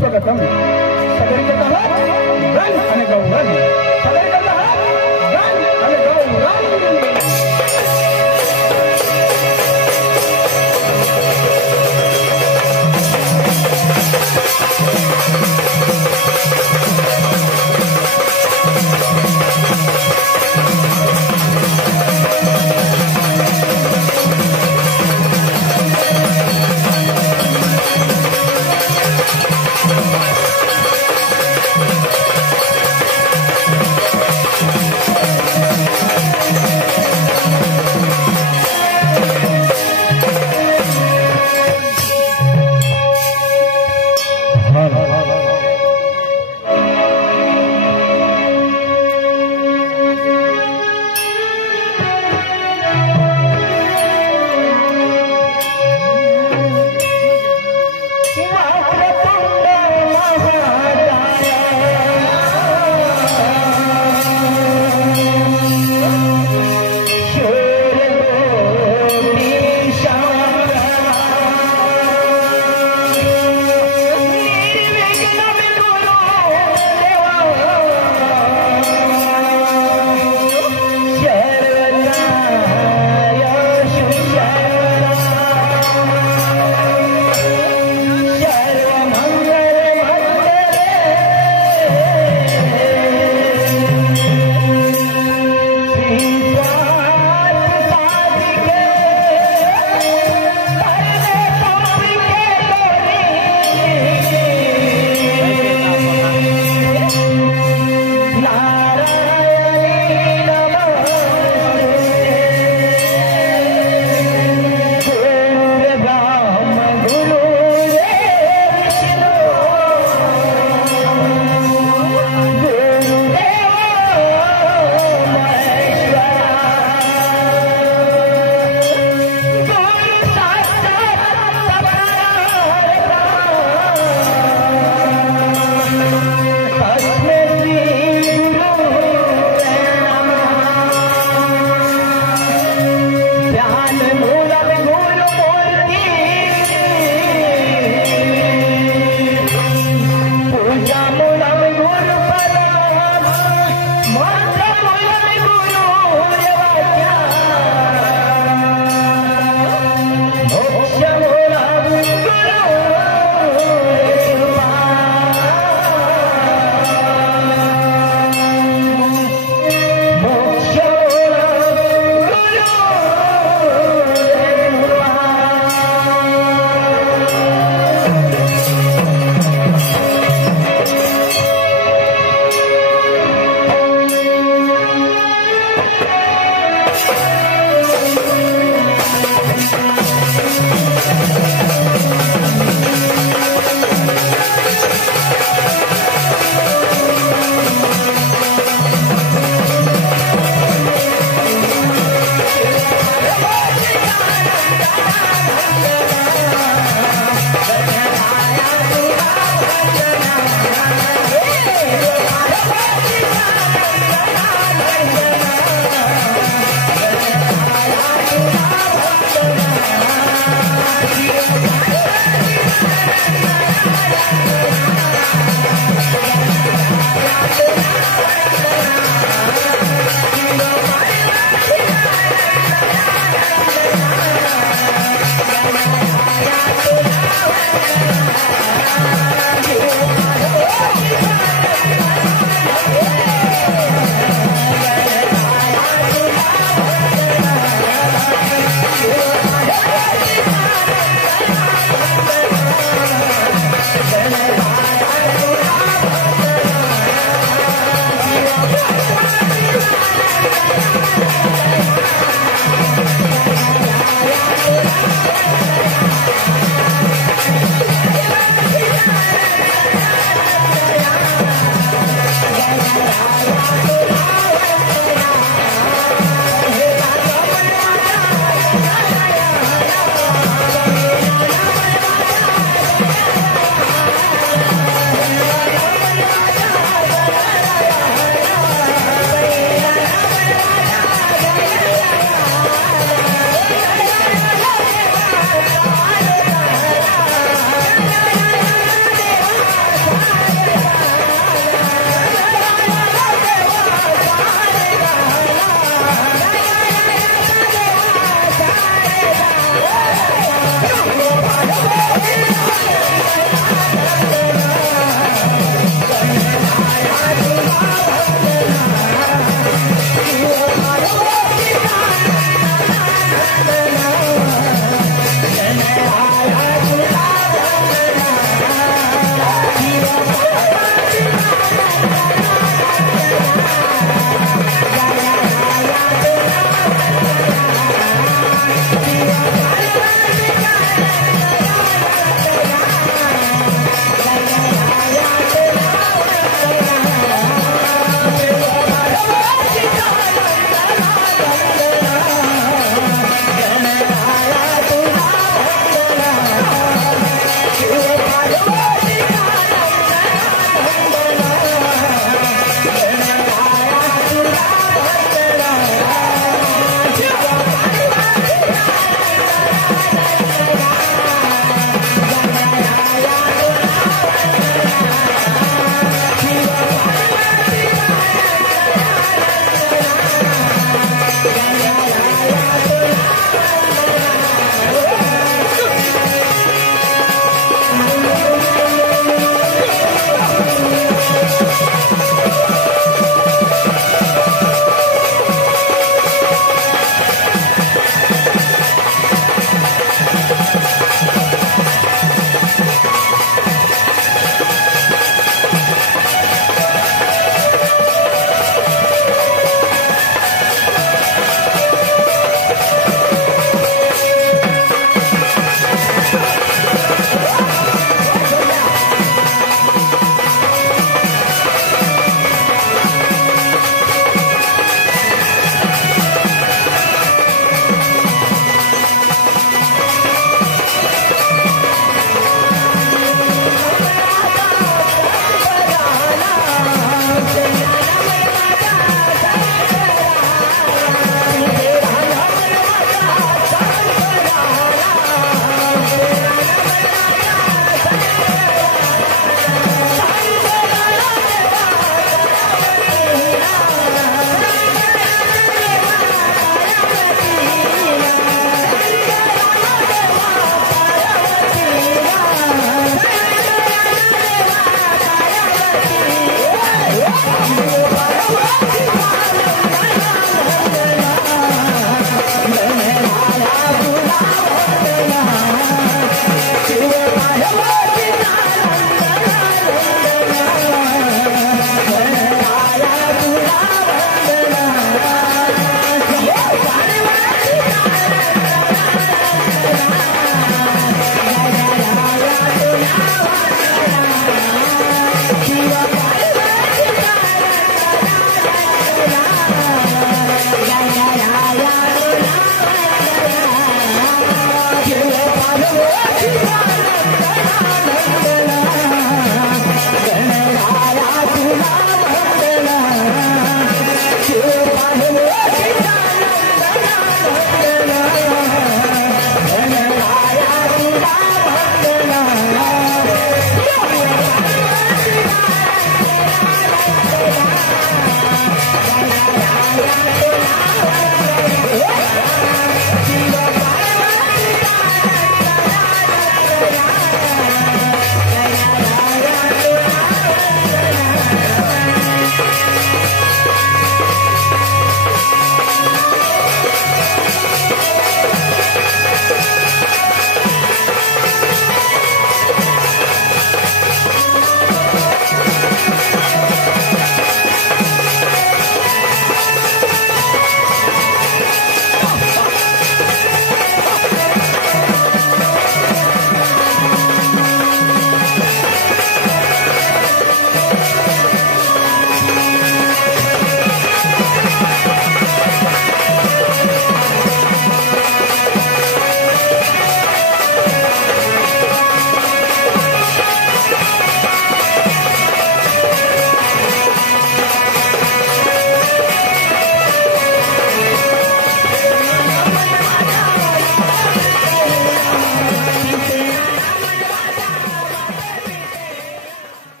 स्वगतम सदर करता है गण आणि गौरव सदर करता है गण आणि गौरव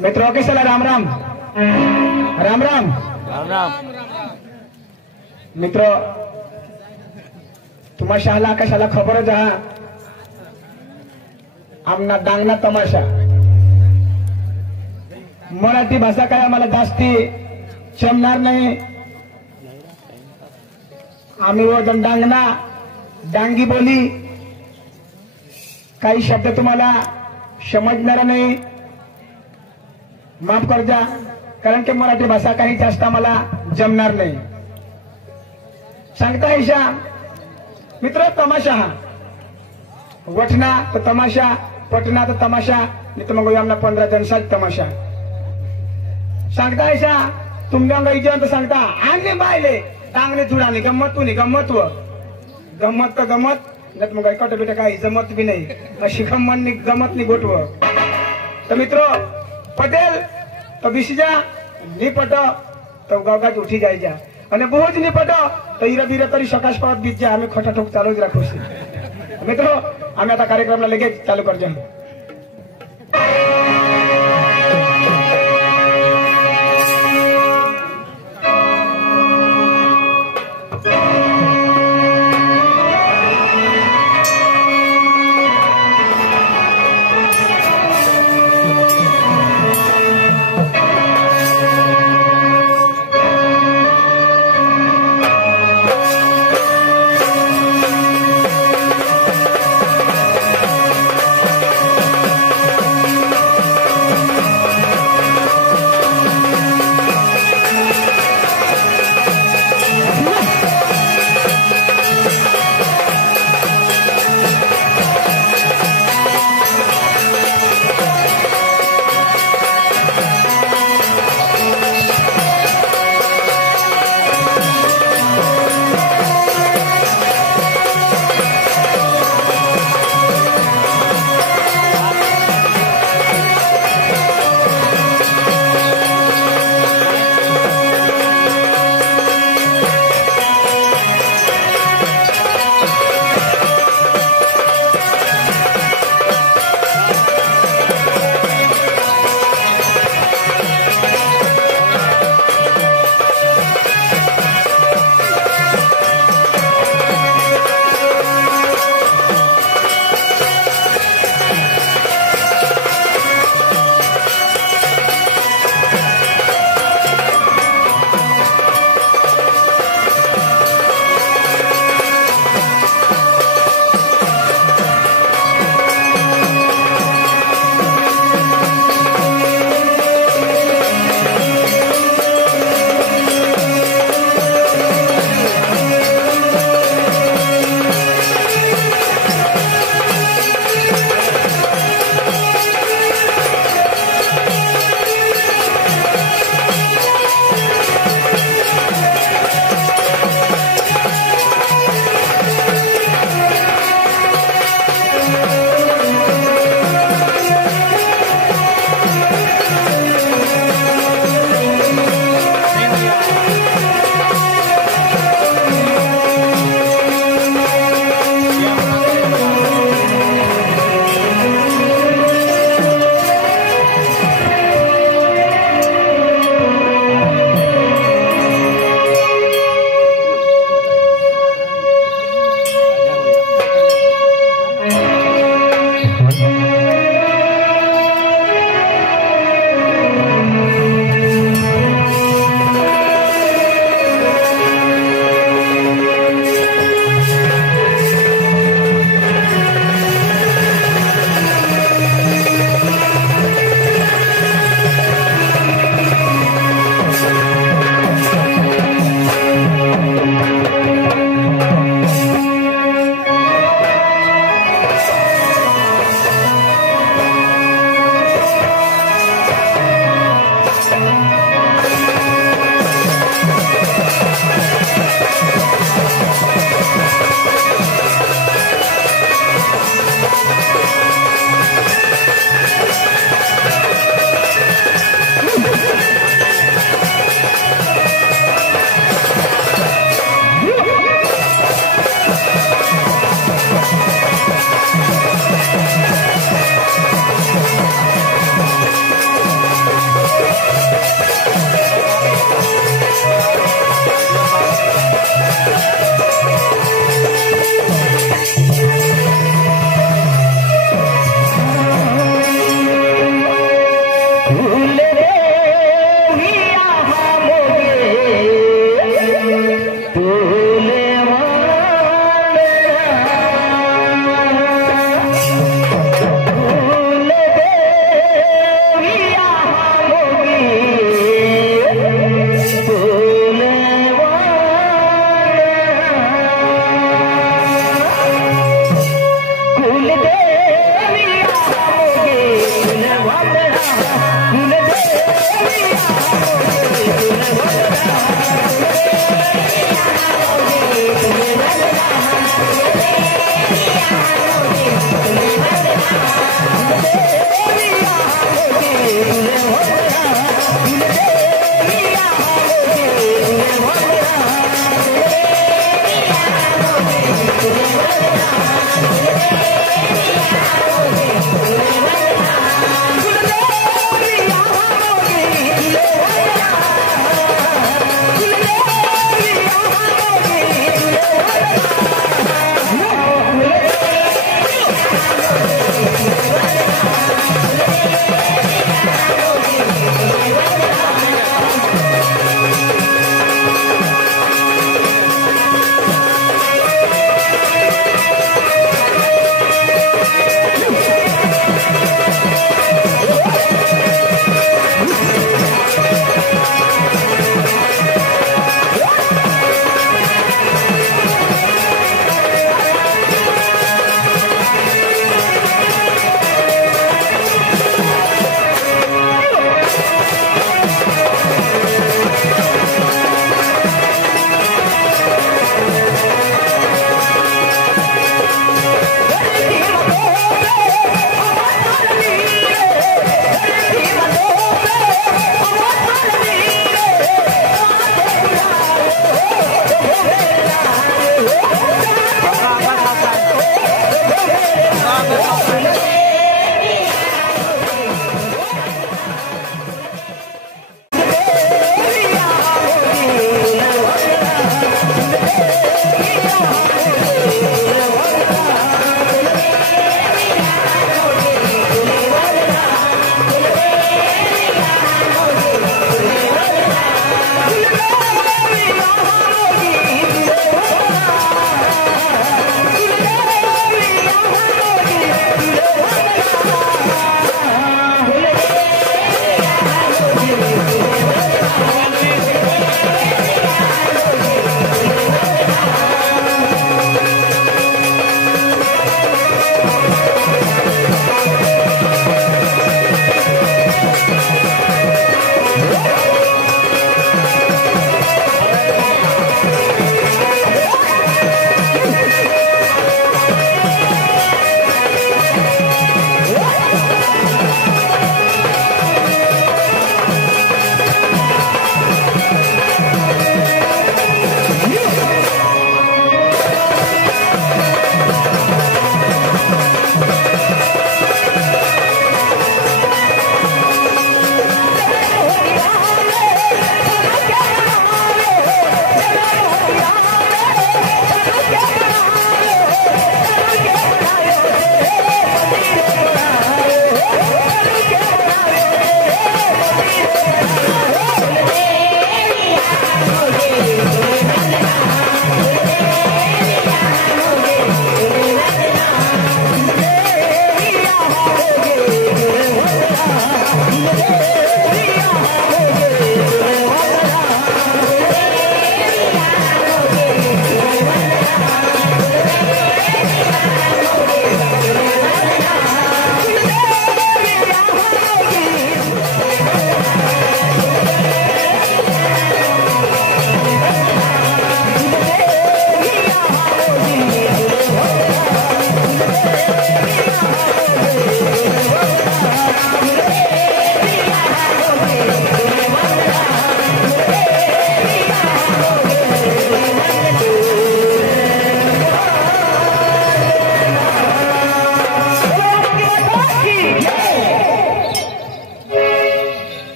मित्रों के सला राम राम राम राम राम राम मित्रों तुम्हा शाला कशाला खबर जा आमना डांगना तमाशा मराठी भाषा काय आम्हाला जास्ती जमणार नाही आम्ही वजन डांगना डांगी बोली काही शब्द तुम्हाला समजणार नाही माफ कर जा कारण की मराठी भाषा काही जास्त आम्हाला जमणार नाही सांगता ऐशा मित्र तमाशा हा वठना तो तमाशा पटना तो तमाशा नहीं तो मग आमना 15 जन साल तमाशा सांगता ऐशा तुमच्या इजवंत सांगता आणले बायले चांगले जुडाने गंमत तुनी गंमत व गंमत तर गंमत नाही मग ऐकट बेटा काही जमत बी नाही अशी गमत नाही गोठव तर मित्र पटेल तो बिशीजा निपट तो गावगाच उठी जायच्या आणि बहुत निपट तर इरा बिरा तरी सकाश पावत बीत जा आम्ही खोटा ठोक चालूच राखू मित्र आम्ही आता कार्यक्रमला लगेच चालू करतो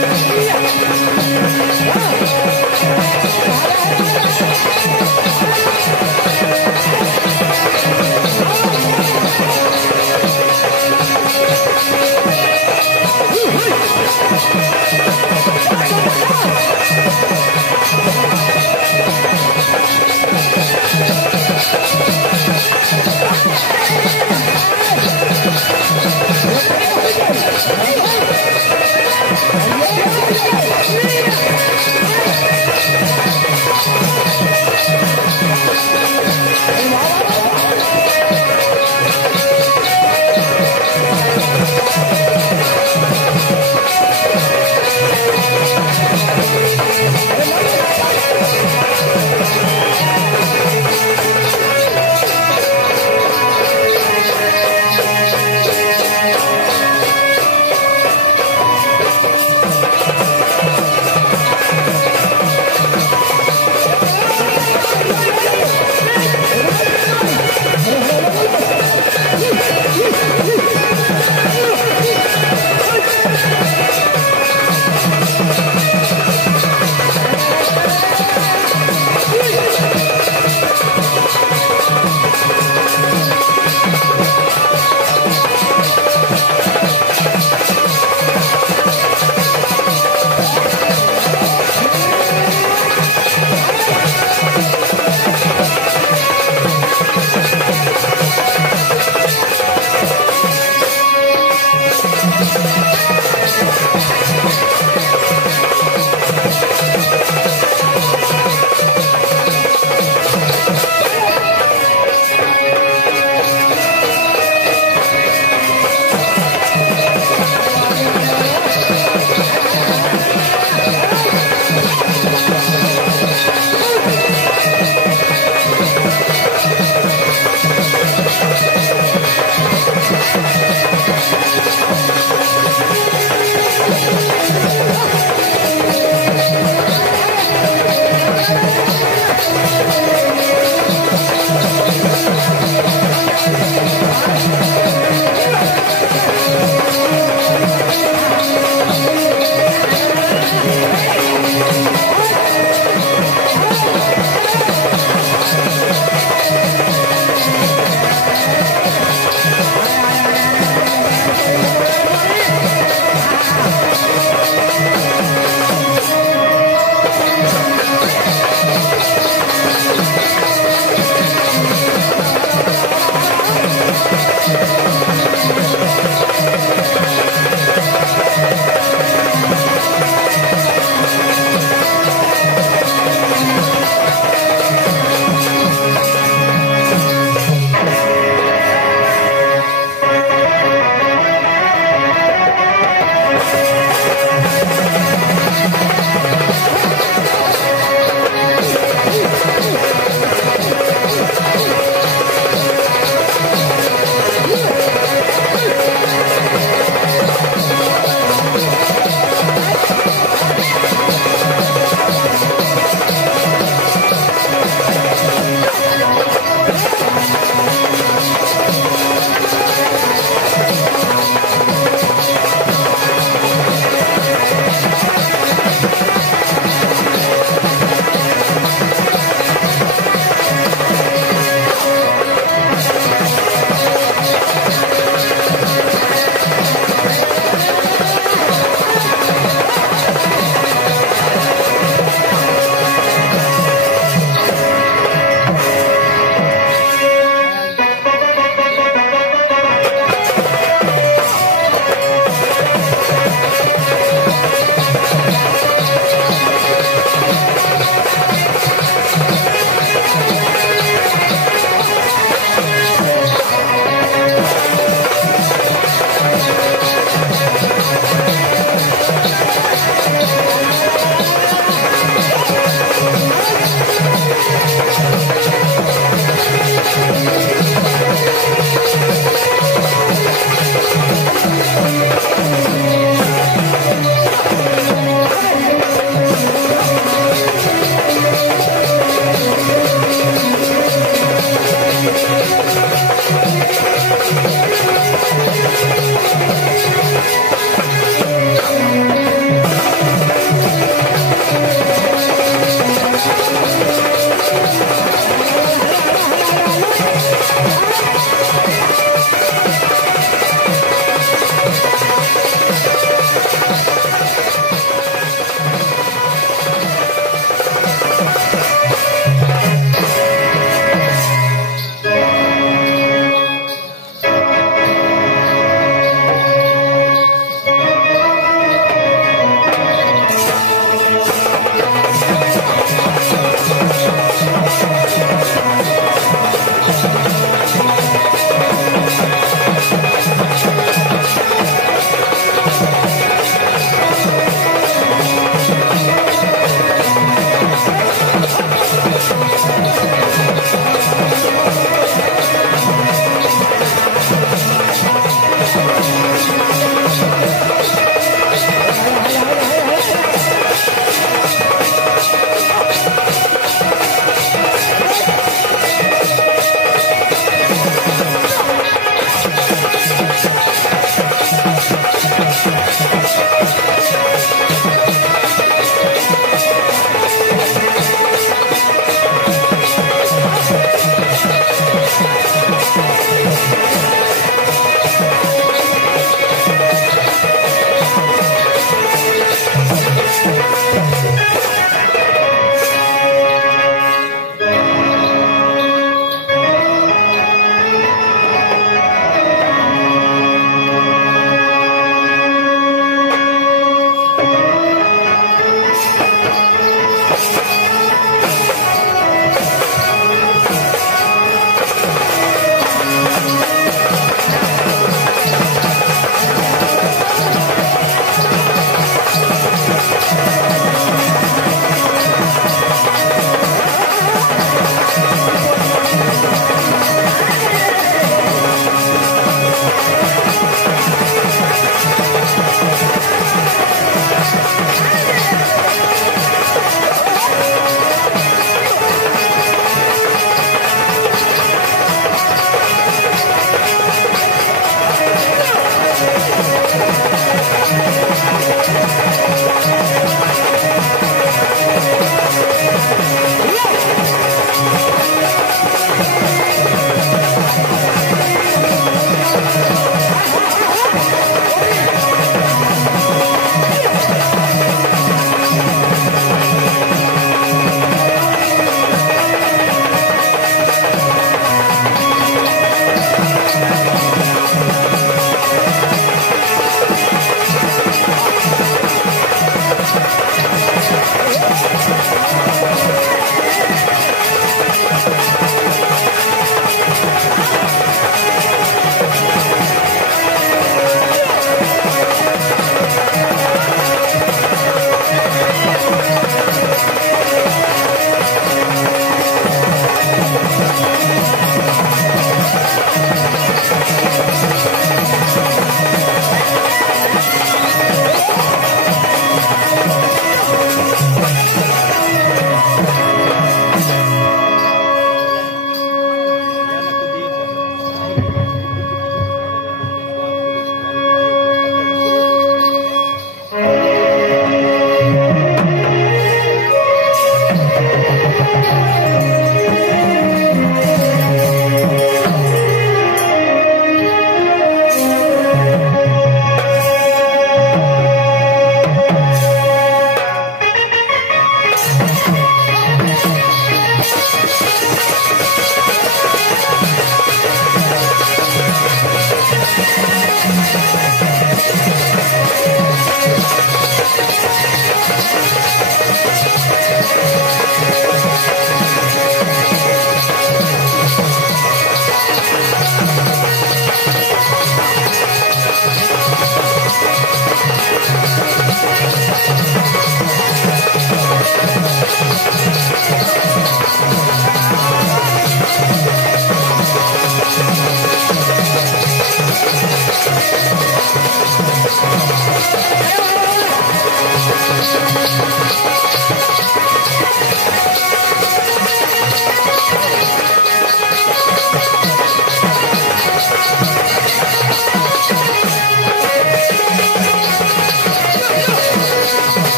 Yeah.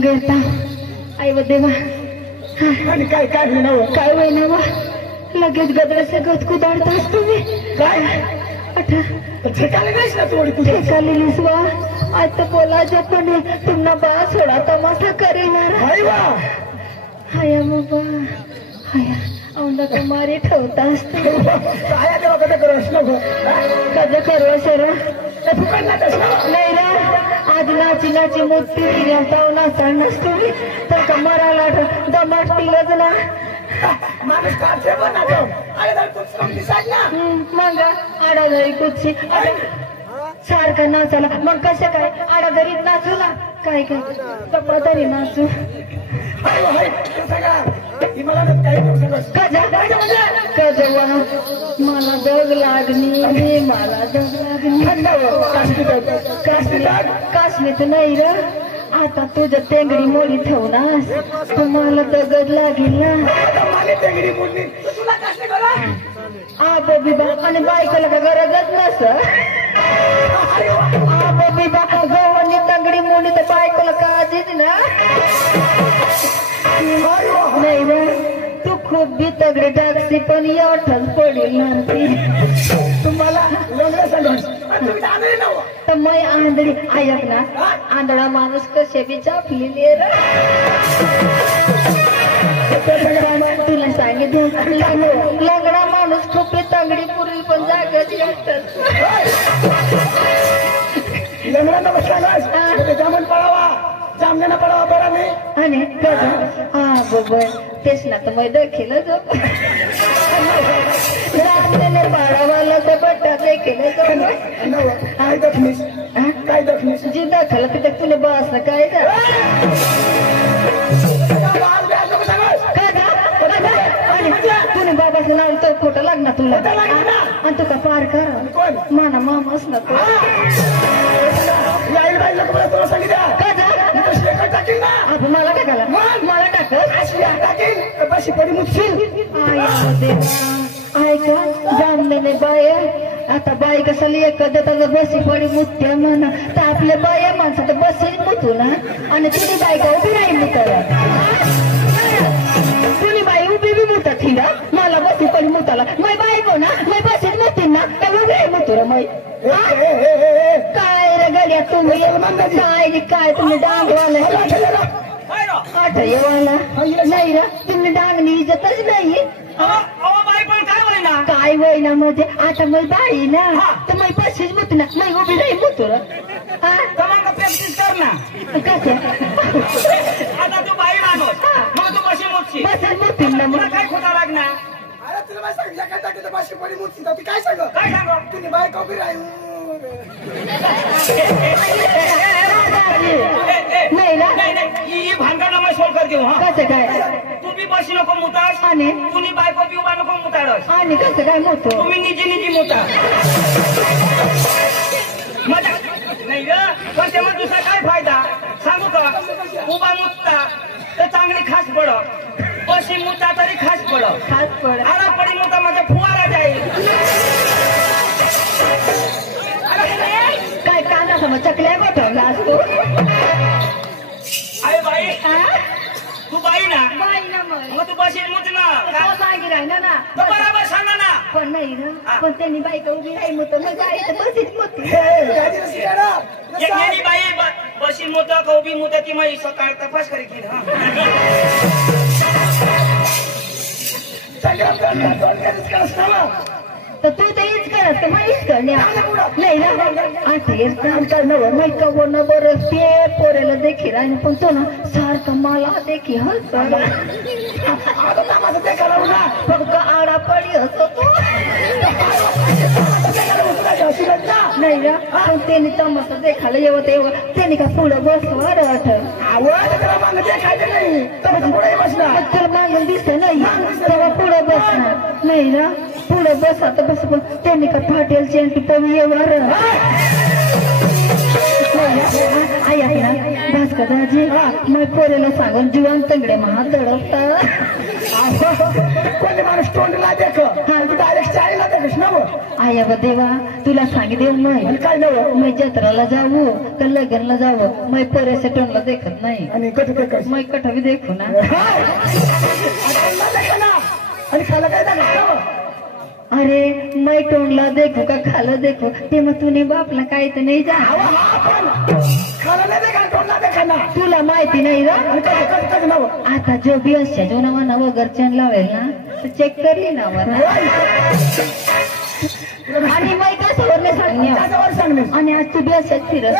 मग येता आई व देवा आणि काय काय होईना काय होईना वा लगेच गदराचे गत कुदाडतास तुम्ही काय आठा ठेकाले नाहीस ना थोडी तुझ्या ठेकालेलीस वा आता बोलायचं पण तुमना बा सोडा तमाशा करेनार हाय वा हाया बाबा हाया औंदा कुमारी ठेवतास तू आया देवा कदा करस नको कधी करवा सर तू करणार नाही रे आज नाची नाची मूर्ती दिल्या नाचणार तुम्ही तर कमराला दमाटतीलच ना माणूस काढते पण ना तो अरे तर तू समजी सांग ना मग आडाघरी कुठची सारखा नाचाला मग कसं काय आडाघरीत नाचू ना काय काय कपडा तरी नाचू हाय हाय तू सांगा ही मला काही नको सांगस कजवा मला दग लागणी मला दग लागणी कासनीत नाही र आता तुझ्या तेंगडी मोडी ठेवणार तुम्हाला दगड लागेल ना बिबा आणि बायकोला का गरजच नस बिबा गव्हानी तंगडी मोडी तर बायकोला काळजीच ना नाही रे तू खूप बी तगडी टाकसी पण याठच पडेल ना तुम्हाला तर मै आंधळी ऐक ना आंधळा माणूस कसे बी चापलेले तुला सांगितलं लंगडा माणूस खूप तंगडी पुरली पण जागत लंगड्यांना बसला जामून पडावा जामण्याना पडावा बरा मी आणि हा बाबा तेच ना तर मैं देखील रामने बाळावाला तर बट्टा देखील काय दखनीस काय दखनीस जी दाखल तिथे तुला बस ना काय तुने बाबाचं नाव तर खोटं लागणार तुला आणि तुका पार कर माना मामाच नको मला टाकाला मला टाकल बशी पडी मुठशील ऐका जामलेले बाय आता बाई कशाला एक देतात बसी पडी मुत्या म्हणा तर आपल्या बाया माणसं तर बसी मुतू ना आणि तुम्ही बायका उभी राहील मुताला तुम्ही बाई उभी बी मुतात हिरा मला बसी पडी मुताला मै बायको ना मै बसीत मुतीन ना तर उभी आहे मुतू मै काय रे गड्या तुम्ही काय तुम्ही डांगवाला आठवाला नाही रा तुम्ही डांगणी इज्जतच नाही काय वयना मध्ये आता मै बाई ना तर मै बसीच मुत ना मै उभी राही मुतू र प्रॅक्टिस कर ना आता तू बाई माणूस मग तू कशी मोठी बसीच मुतीन ना मग काय खोटा लागणार अरे तुला काय सांग काय टाकी बशी पडी मुठशील ती काय सांग काय सांगू तुम्ही बाय कॉपी राही नाही ना ही भांडणं मग सोल्व कर देऊ हा कसं काय तू बी बशी नको मुतास आणि तुम्ही बायको बी उभा नको मुताडस आणि कसं काय मोठं तुम्ही निजी मुता मजा नाही ग कसे मग दुसरा काय फायदा सांगू का उभा मुतता तर चांगली खास पडत बशी मुता तरी खास पडत खास पड आला पडी मुता माझ्या फुवारा जाईल काय काना समज चकल्या गोठवला असतो अरे बाई तू बाई ना बाई ना मग तू बशी मुत ना बागी राहिला ना तो बरोबर सांगा ना पण नाही ना पण त्यांनी बायका उभी राही मग मग बाई तर बसीच मोठी एकमेनी बाई बशी मुत कौबी मुत ती माई सकाळ तपास करी की तर तू ते हीच करत तर मग करण्या नाही ना आता नाही कवणं बरं ते पोरेला देखील आणि पण तो ना सारखं मला देखी हस फक्त आडा पडी असतो नाही ना पण त्यांनी तमाशा देखायला येवत तेव्हा त्यांनी का पुढं बसवर तुला मागून दिसत नाही तेव्हा पुढं बसणार नाही ना पुढे बस आता बस पण त्यांनी का फाटेल चेंटी पवीवर आई आहे ना बस का दाजी मग पोरेला सांगून जीवन तंगडे महा दडवता कोणी माणूस तोंडला देख डायरेक्ट चाळीला देखस ना आया व देवा तुला सांगितलं नाही आणि काय नव मैं जत्राला जाऊ का लग्नला जाऊ मैं पोरे सेटनला देखत नाही आणि कट काय काय मैं कठवी देखू ना आणि खायला काय झालं अरे मैं टोंडला देखू का खालं देखू ते मग तुने बापला काय तर नाही जा खायला नाही देखा तोंडला देखा ना तुला माहिती नाही रा आणि कट नव आता जो बी असच्या जो नावा नवं घरच्यान लावेल ना तर चेक करली ना आणि मैं कशावर नाही सांगणे सांगणे आणि आज तू बी असत फिरत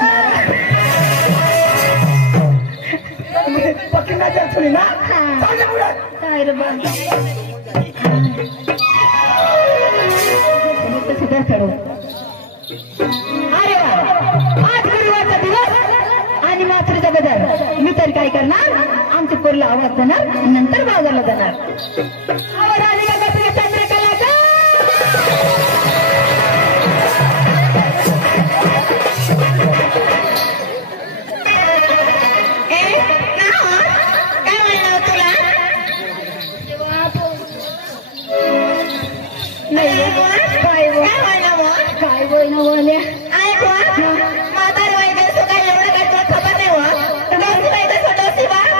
पक्की नाही जात ना काय रे बा अरे वा आज गुरुवारचा दिवस आणि मात्रेचा बाजार मी तर काय करणार आमच्या पोरला आवाज देणार नंतर बाजारला जाणार आवाज आली का तुला चंद्रकलाचा काय बोल ना बोले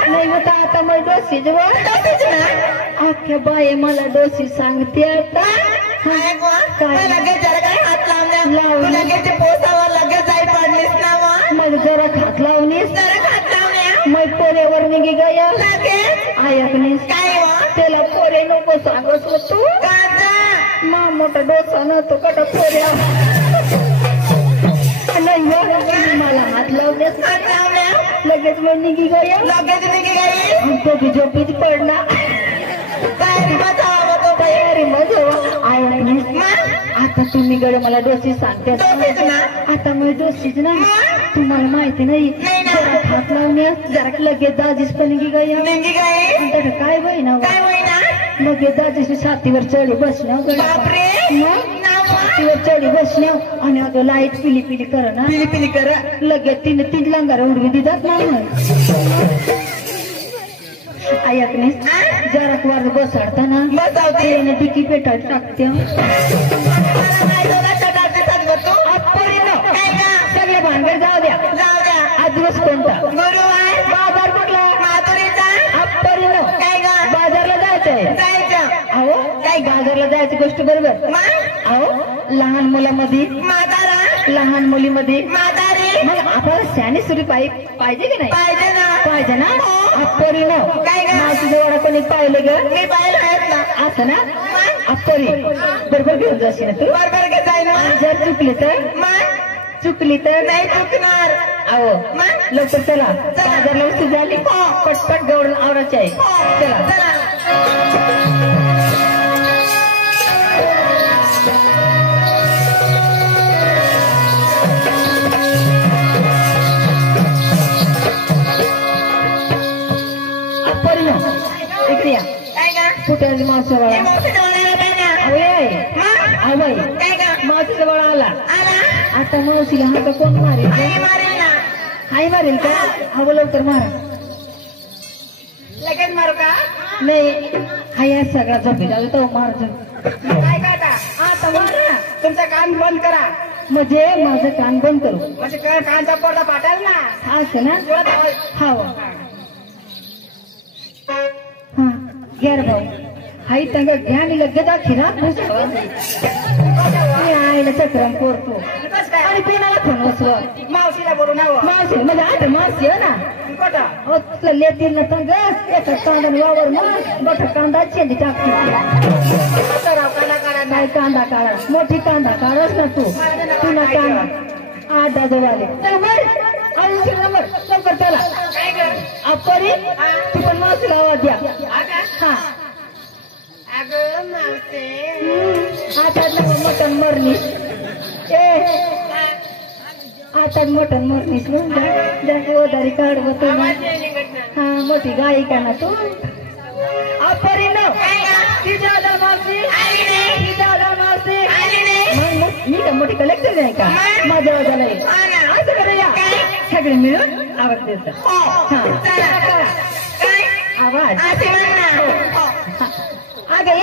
नाही होता आता मला डोसी अख्ख्या बाये मला डोसी सांगते आता मग जरा खात लावणीस मग पोऱ्यावर निघी गया ऐकणीस त्याला पोरे नको सांगत होतो मा मोठा डोसा न तो कटा पोऱ्या नाही मला हात लावण्यास लगेच मग निघी गया तो भी झोपीच पडला तयारी मग आता तुम्ही गड मला डोसी सांगते आता मग डोसीच ना तुम्हाला माहिती नाही जरा हात लावण्यास जरा लगेच दाजीच पण निघी गया काय बाई ना लगेच दाजीची छातीवर चढी बसण्या छातीवर चढी बसण्या आणि आता लाईट पिली पिली कर ना पिली कर लगेच तीन लंगार उडवी देतात ना ऐकणे जरा वर बसडताना डिकी पेटात टाकते सगळे भानगड जाऊ द्या आज दिवस कोणता बाजार कुठला बाजारला जायचंय अहो काय बाजारला जायची गोष्ट बरोबर अहो लहान मुलीमध्ये मग आपण शहाणी सुरी पाहिजे की नाही पाहिजे ना अप्परी न माझ्या कोणी पाहिलं ग असं ना अप्परी बरोबर घेऊन जाशील ना तू जर चुकली तर नाही चुकणार अहो लवकर चला बाजारला वस्तू झाली पटपट गवडून आवरायची आहे चला कुठे मावसा मावशीचा बाळा आला आता मावशीला हा का कोण मारेल आई मारेल का हवं लवकर मारा लगेच मारू का नाही हाय सगळा झोपे जाऊ तो मार आता मारा तुमचं कान बंद करा म्हणजे माझं कान बंद करू म्हणजे कानचा पडदा फाटेल ना असं ना हा हा घ्या रे भाऊ हाई तंग घ्या आणि लगेच खिरात आईला चक्रम पोरतो आणि पिनाला फोन बसलो मावशीला बोलू ना मावशी म्हणजे आता मावशी हो ना तुला लेतील ना तंग एका कांदा वावर मग मोठा कांदा चेंदी टाकतो काय कांदा काढा मोठी कांदा काढस ना तू तुला कांदा 8 डझन आले नंबर लवकर चला अप्परी तू पण मावशीला आवाज द्या हा आता मटन मरलीस आता मटन मरलीस वदारी काढव तू हा मोठी गाई का ना तू अप्परी मी का मोठी कलेक्टर नाही का माझ्या वजाला असं करूया सगळे मिळून आवाज देतात आवाज अगं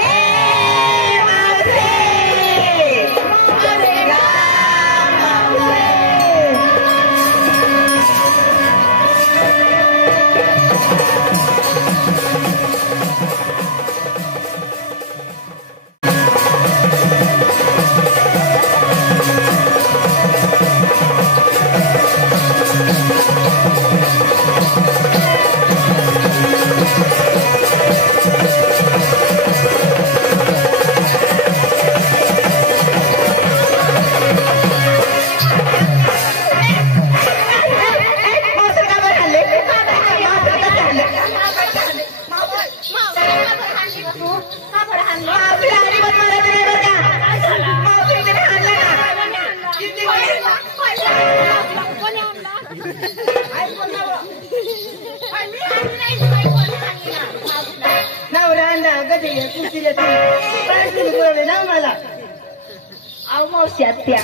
ना मला अमावस्या त्या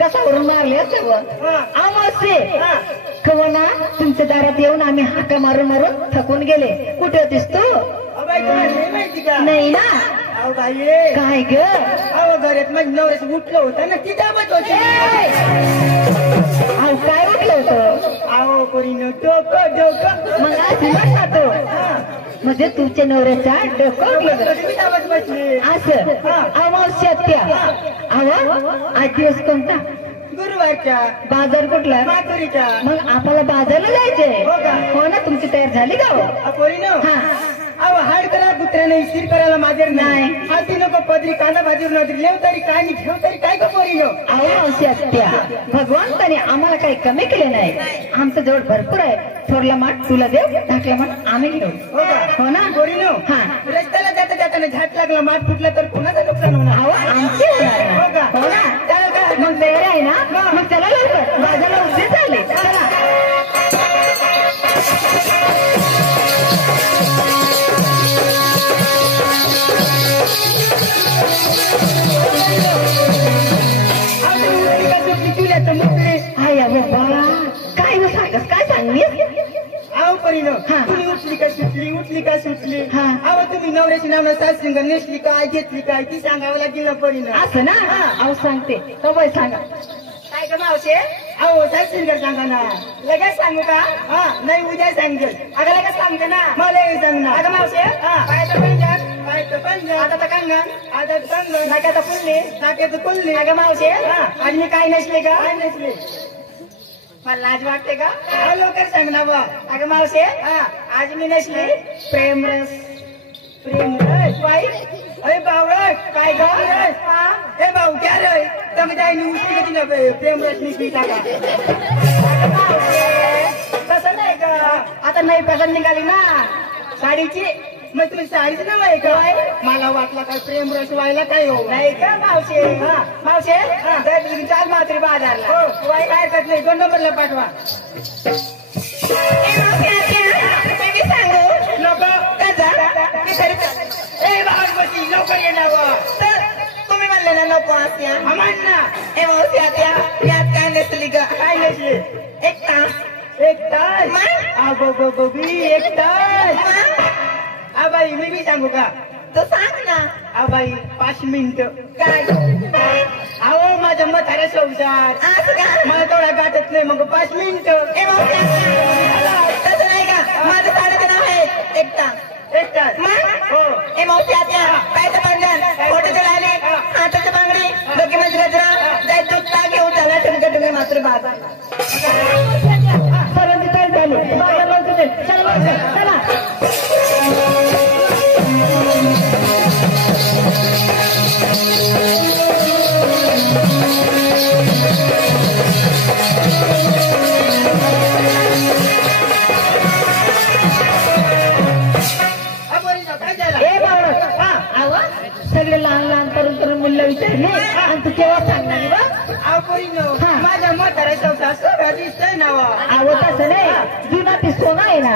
कसावरून मारले असं अमावस्ये कवना तुमच्या दारात येऊन आम्ही हाका मारून मारून थकून गेले. कुठे होतीस तू? बाई तुम्हाला नाही माहिती का? नाही ना. अहो बाई काय ग? अहो घरात माझ्या नवऱ्याचं उठलं होतं ना ती दाबत होती. अहो काय उठलं होतं? अहो पोरीनं डोकं डोकं मग आज म्हणला तो म्हणजे तुमच्या नवऱ्याचा डोकं उठलं. मी दाबत बसली. असं अमावस्या त्या अहो आज दिवस कोणता? गुरुवारच्या. बाजार कुठला? माथुरीच्या. मग आपल्याला बाजारला जायचंय. हो का? हो ना. तुमची तयार झाली का हो? पोरीनं हा. अहो हाड करा कुत्र्याने शिर करायला माजर नाही. हाती नको पदरी कांदा भाजीवर नव्हती लेव तरी काय नाही ठेव तरी काय का पोरीनं. अमावस्या त्या भगवंताने आम्हाला काही कमी केले नाही. आमचं जवळ भरपूर आहे. थोरला माठ तुला देव धाकला माठ आम्ही घेऊ. हो ना. पोरीनं हा. रस्त्याला जाता जाताना झाट लागला माठ फुटला तर कुणाचं नुकसान होणार. अहो आमचे होणार ना. हो का? हो ना. त्याला काय मग तयार आहे ना. मग चला लवकर बाजारला उद्या चालले. चला. हाय बाबा काय हो सांगस काय सांगलीस? अहो पोरीनं हा. तुम्ही उठली का सुटली उठली का सुटली. हा. अहो तुम्ही नवऱ्याची नावं सासरिंग नेसली काय घेतली काय ती सांगावं लागेल ना पोरीनं. असं ना. अहो सांगते तवय सांगा. काय का मावशे? अहो सासरिंग सांगा ना. लगेच सांगू का? हा नाही उद्या सांगेल. अगं लगेच सांगते ना. मला सांग ना. अगं मावशे काय तर पंजाब काय तर पंजाब आता तर कंगन आता कंगन नाक्याचं पुल्ली नाक्याचं पुल्ली. अगं मावशे आणि मी काय नसले का? काय नसले. मला लाज वाटते का? हा लवकर सांग ना बा. अगं मावशे आज मी नसली प्रेमरस प्रेमरस बाई. अरे बावळ काय ग? हे भाऊ क्या रे तुम्ही जाईन उठली का तिला प्रेमरस निघली टाका. तसं नाही का? आता नाही पसंत निघाली ना साडीची. मग तुम्ही साडीच नाव आहे का? मला वाटलं काय प्रेमरस व्हायला काय हो नाही का मावशे. मावशे चाल मात्री बाजारला. हो वाई काय करत नाही 2 नंबरला पाठवा. मी सांगू लोक ए बाळपती लवकर येणार. तर तुम्ही म्हणले ना नको आत्या म्हण ना. ए मावशी आत्या यात काय नसली का? काय नसली? 1 तास. 1 तास अगो गो गोबी 1 तास. बाई मी सांगू का? तर सांग ना. बाई 5 मिनिटं. काय अहो माझ्या म्हातारा संसार मला तेवढा गाठत नाही मग 5 मिनिटं. तसं नाही का? माझं साडेचं नाव आहे 1 तास. 1 तास हो. ए मावशी आत्या काय तर पंजन फोटोचे लाले हाताची बांगडी डोक्यामध्ये गजरा जाय दूध ताक घेऊन झाला तुमच्या तुम्ही मात्र बाबा सर्वांची तयारी झाली. बाजारला उतरले. चला लवकर, चला. सगळे लहान लहान तरुण मुलं विचारले आणि तू केव्हा सांगणार बा? माझ्या म्हातारा संसार दिसतंय ना. अहो तसं नाही. जुना ती सोना आहे ना.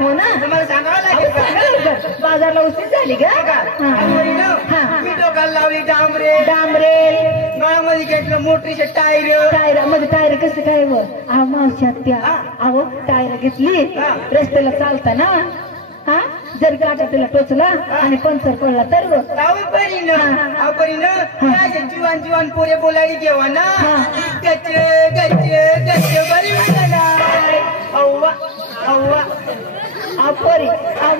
हो ना. तुम्हाला सांगावं अहो, लागेल सांगा लवकर. बाजारला उशीर झाली का? मी डोक्याला लावली डांबरे डांबरेल गळ्यामध्ये घेतलं मोटरीचे टायर. टायर मध्ये टायर कसं काय व? अहो मावशी आत्या अहो टायर घेतली रस्त्याला चालताना हा जर गाठा तिला टोचला आणि पंचर पडला तर जीवन जीवन पोरे बोलायला जेव्हा ना गच्च गच्च गच्च बरी म्हणाला. अव्वा अव्वा पोरी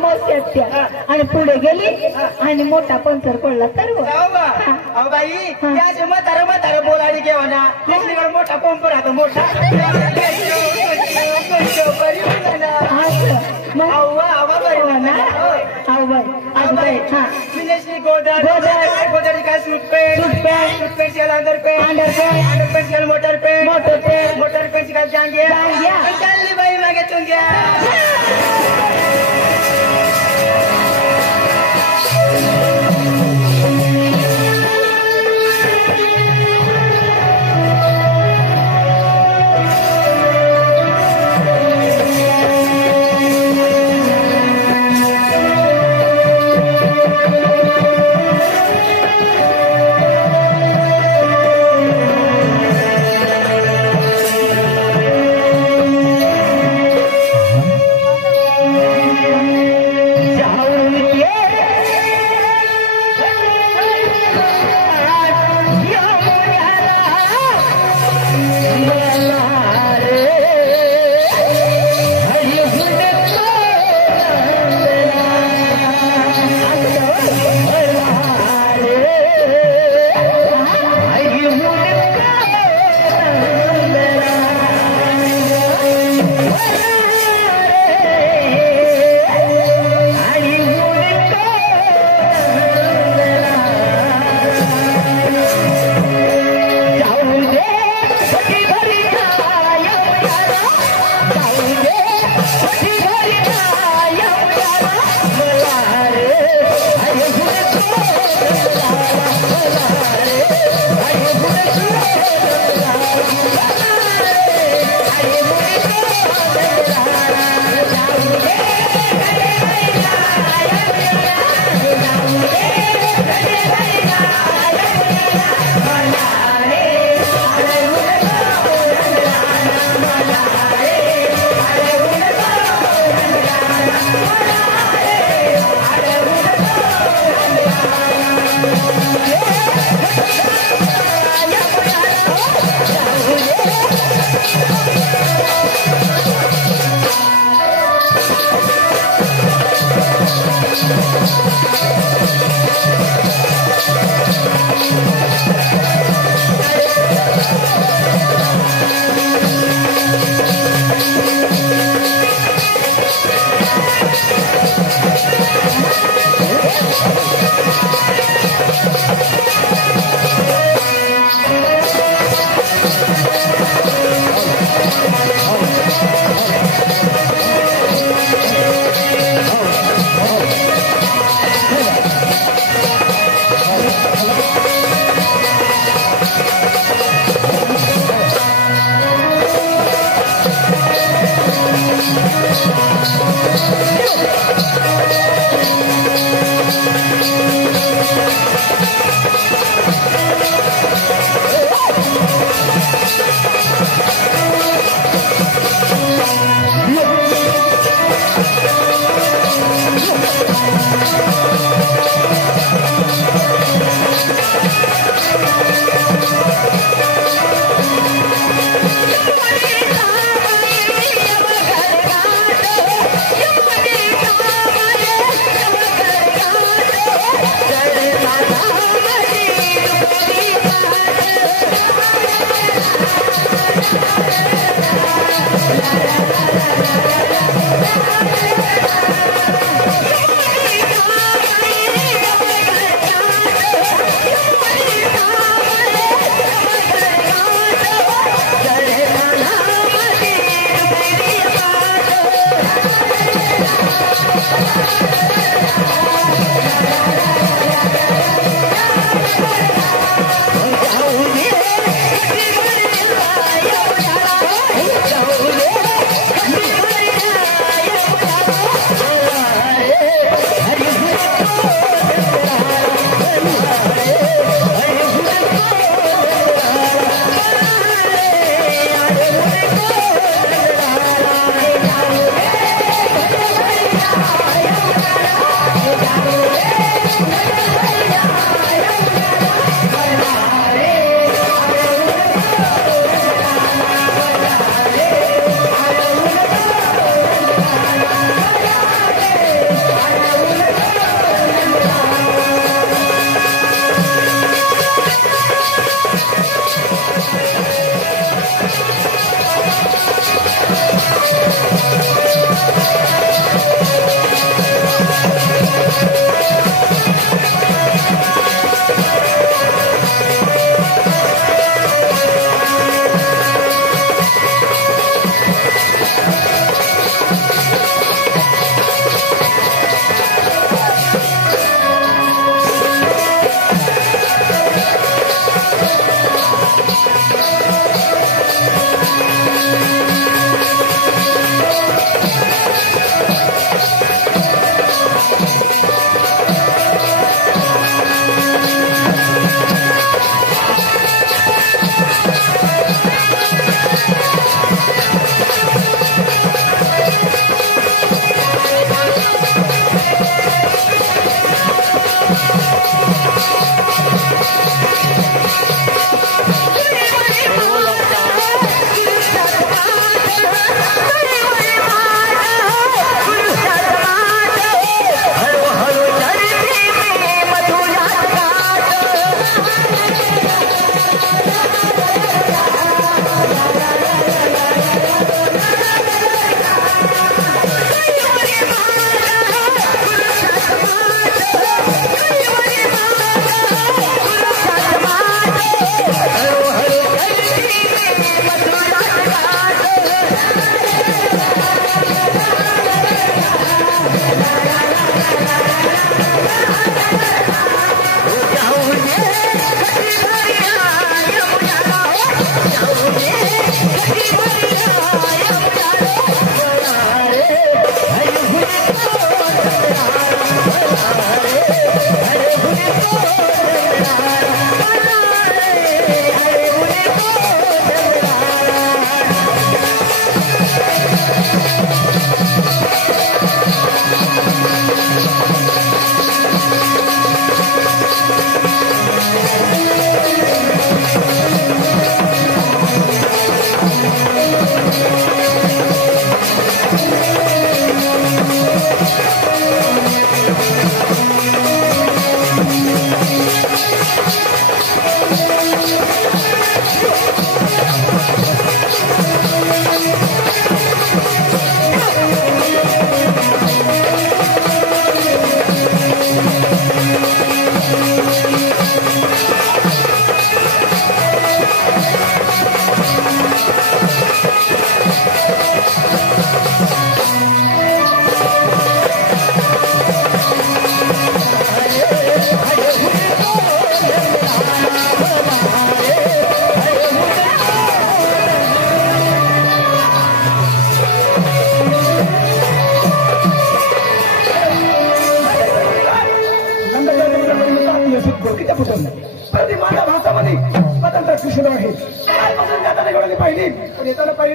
मावशी आत्या आणि पुढे गेली आणि मोठा पंचर पडला तर बाई त्याचे म्हातारा म्हातारा बोलायला जेव्हा ना दुसरीकडे मोठा पंप राहतो मोठा बरी म्हणाला. मग अव्वा अव्वा बरी ना. अहो बाई अगं बाई हा गोदर का suit pant under pant motor pant का जांगे चल बाई मागे तुम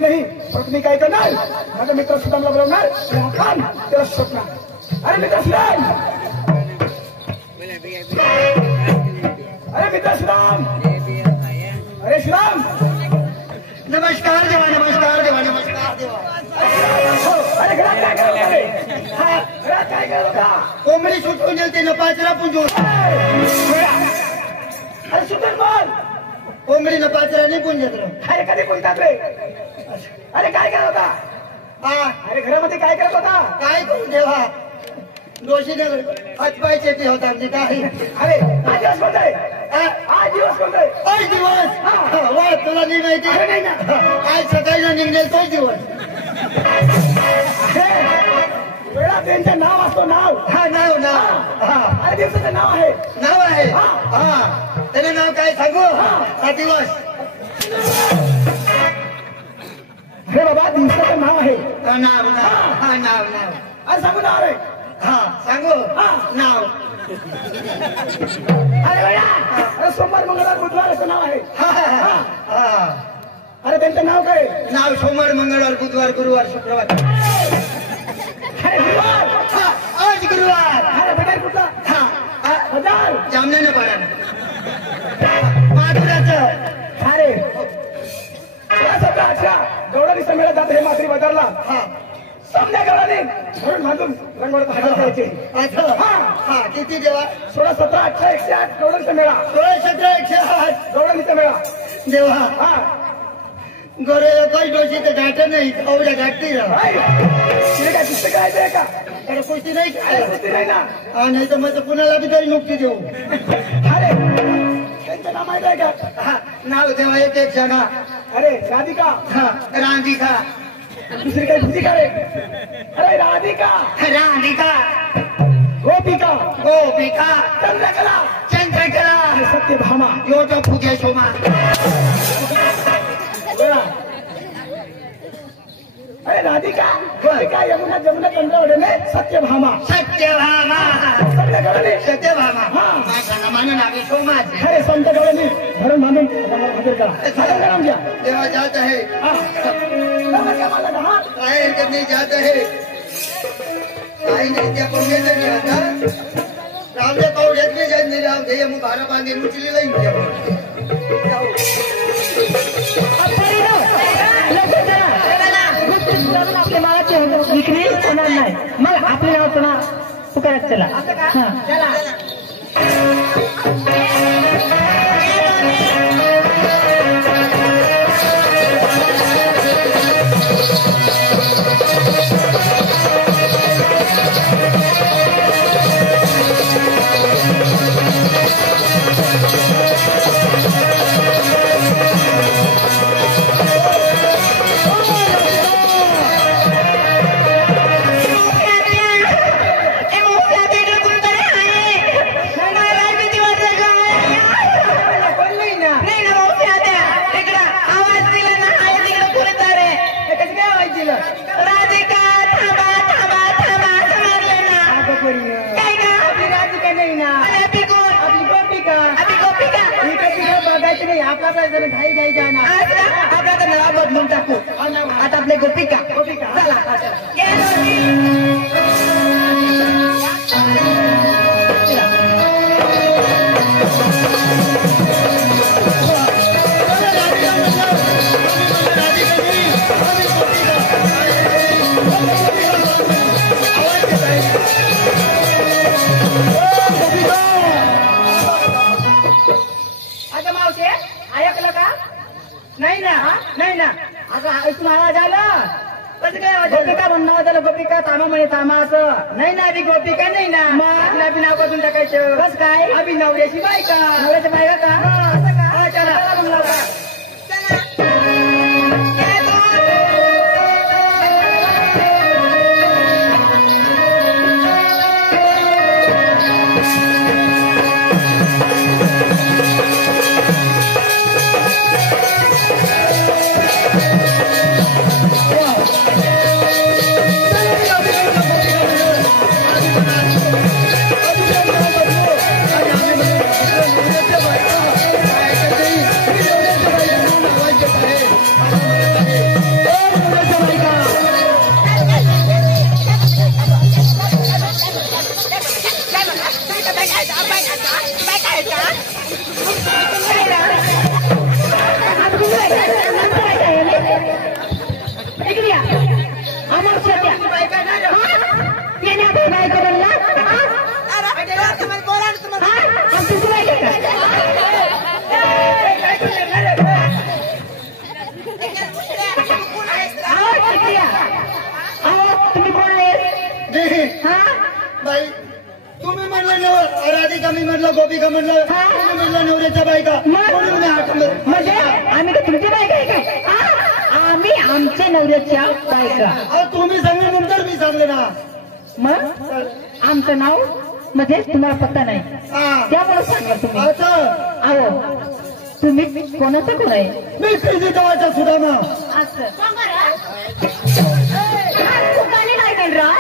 तरी नाही पण तुम्ही काय करणार माझा मित्र सुदामला बोलवणार खान त्याला शोधणार अरे मित्र सुदाम अरे मित्र सुदाम अरे सुदाम नमस्कार देवा नमस्कार देवा नमस्कार देवा अरे घरात काय करत होते? घरात काय करत होता कोंबडी सुटून गेलते ना पाचरा पुंजून अरे सुधर बोल कोंबडी ना पाचरा नाही पुंजत अरे कधी बोलतात रे अरे काय करत होता हा अरे घरामध्ये काय करत होता काय करू देवा दोषीने हातपाय चेती होता म्हणजे काय अरे आज दिवस कोणता आहे आज दिवस कोणता आहे तोच दिवस वा तुला नाही माहिती अरे नाही ना काय सकाळी ना निघेल तोच दिवस वेळा त्यांचं नाव असतो नाव हा नाव नाव हा अरे दिवसाचं नाव आहे नाव आहे हा त्याने नाव काय सांगू हा दिवस अरे बाबा दिवसाचं नाव आहे हा नाव नाव हा नाव नाव अरे सांगू नाव रे हा सांगू नाव अरे वेळा अरे सोमवार मंगळवार बुधवार असं नाव आहे हा अरे त्यांचं नाव काय नाव सोमवार मंगळवार बुधवार गुरुवार शुक्रवार अरे गुरुवार आज गुरुवार अरे बजार कुठला हा बजार जामण्याने पारा माधुराचं अरे 16-17-18 गौडानी समेळा जात हे मात्री बाजारला हा समजा गौडाने म्हणून बांधून रंगवत हाताचे असं हा किती देवा 16-17-18-108 गौडानीचा मेळा 16-17-108 गौडानीचा मेळा देवा हा गोरे काही डोशी तर गाठ नाही अवढ्या गाठती तिने काय पुस्तक करायचंय का तर कुस्ती नाही अरे पुस्तक नाही ना हा नाही तर मग पुण्याला बी तरी नुकती देऊ अरे त्यांचं नाव माहित आहे का हा नाव देवा एक एक सांगा अरे राधिका हा राधिका दुसरी काही भुजिका रे अरे राधिका राधिका गोपिका गोपिका चंद्रकला चंद्रकला अरे सत्यभामा यो तो फुगे सोमा अरे राधिका गोपिका यमुना जमुना चंद्रवडे में सत्यभामा सत्यभामा सत्यगौरणी सत्यभामा हा. माझं मान नावे सोमाच अरे संत गौरणी धरून बांधून हजर करा साधन नाम घ्या देवा जात है हा नमस्कार मला दहा काय करने जात है काही नाही त्या पंगे नाही आता रामदेव पावड्यात नाही जात नाही रामदेव मग बारा बांधे उचली नाही आपल्या मालाची विक्री होणार नाही मग आपले नाव पुन्हा पुकारत चला घाई घाई जाना आपला तर नाव बदलून टाकू आता आपले गोपिका आता मावशे ऐकलं का नाही ना नाही ना आता ऐकून आवाज आला कसं काय आवाज गोपिका म्हणून नाव झालं गोपिका तामा म्हणे तामा असं नाही ना आधी गोपिका नाही ना मग आधी नाव बदलून टाकायचं बस काय आधी नवऱ्याची बायका नवऱ्याची बायका का असं का चला म्हणलं का अमावस्या त्या येण्या बाय करून ना तुमची बाई आहे का? तुम्ही कोण आहे? बाई तुम्ही म्हणलं नवर राधिका मी म्हणलं गोपिका म्हणलं तुम्ही म्हणलं नवऱ्याच्या बायका म्हणून मी आठवलं. म्हणजे आम्ही का तुमची बायका आहे का? आम्ही आमच्या नवऱ्याच्या बायका. अहो, तुम्ही सांगितल्यानंतर मी सांगले ना. मग आमचं नाव म्हणजे तुम्हाला पत्ता नाही हा. त्यामुळे सांगा तुम्ही. असं अहो तुम्ही कोणाचं कोण आहे? मी फिजी गावाचा सुदामा. असं काय केलं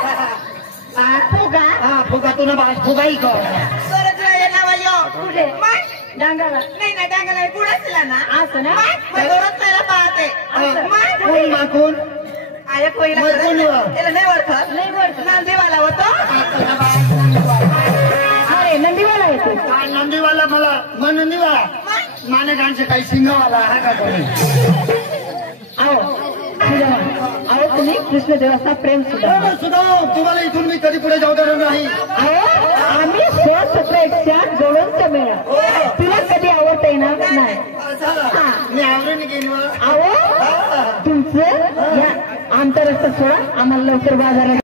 फुगा? हा फुगा तुला फुगाई का कुठे? डांगाला नाही ना डांगाला पुढे ना असं ना? पाहते कोण माकून आया पहिला मग कोण वा? त्याला नाही ओळखत नाही बरं. नांदेवाला होतो अरे नंदीवाला येतो. हा नंदीवाला मला मग नंदीवाला माने गांचे काही सिंगवाला हा का कोणी. अहो अहो तुम्ही कृष्णदेवाचा प्रेम सुद्धा. सुद्धा तुम्हाला इथून मी कधी पुढे जाऊ देणार नाही. अहो आम्ही 16-17 जोडूनचा मेळा. तुला कधी आवडता येणार नाही. झालं मी आवडून गेली वा. अहो तुमचं या आंतरराष्ट्रीय सोडा आम्हाला लवकर बाजारात